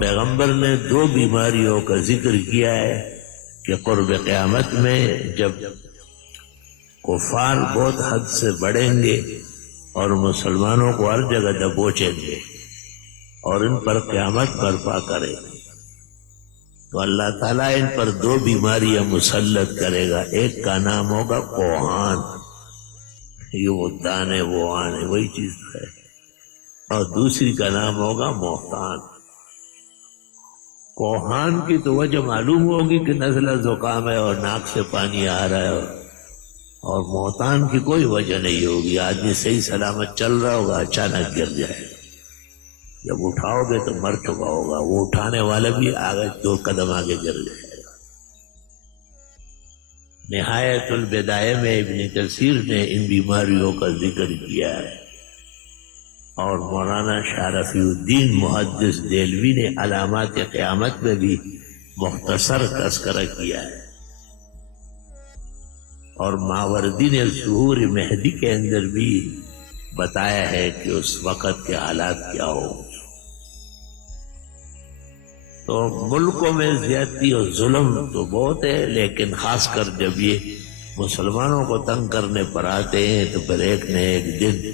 پیغمبر نے دو بیماریوں کا ذکر کیا ہے کہ قرب قیامت میں جب کفار بہت حد سے بڑھیں گے اور مسلمانوں کو ہر جگہ دبوچیں گے اور ان پر قیامت برپا کرے تو اللہ تعالیٰ ان پر دو بیماریاں مسلط کرے گا. ایک کا نام ہوگا کوہان، یہ وہ دانے وہ آنے وہی چیز ہے، اور دوسری کا نام ہوگا موتان. کوہان کی تو وجہ معلوم ہوگی کہ نزلہ زکام ہے اور ناک سے پانی آ رہا ہے، اور موتان کی کوئی وجہ نہیں ہوگی. آدمی صحیح سلامت چل رہا ہوگا، اچانک گر جائے، جب اٹھاؤ گے تو مر چکا ہوگا، وہ اٹھانے والا بھی آگے 2 قدم آگے گر جائے گا. نہایت البدایہ میں ابن کثیر نے ان بیماریوں کا ذکر کیا ہے، اور مولانا شاہ رفیع الدین محدث دہلوی نے علامات قیامت میں بھی مختصر تذکرہ کیا ہے، اور ماوردی نے ظہور مہدی کے اندر بھی بتایا ہے کہ اس وقت کے حالات کیا ہو. تو ملکوں میں زیادتی اور ظلم تو بہت ہے، لیکن خاص کر جب یہ مسلمانوں کو تنگ کرنے پر آتے ہیں تو پھر ایک نہ ایک دن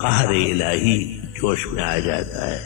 قہر الہی جوش میں آ جاتا ہے.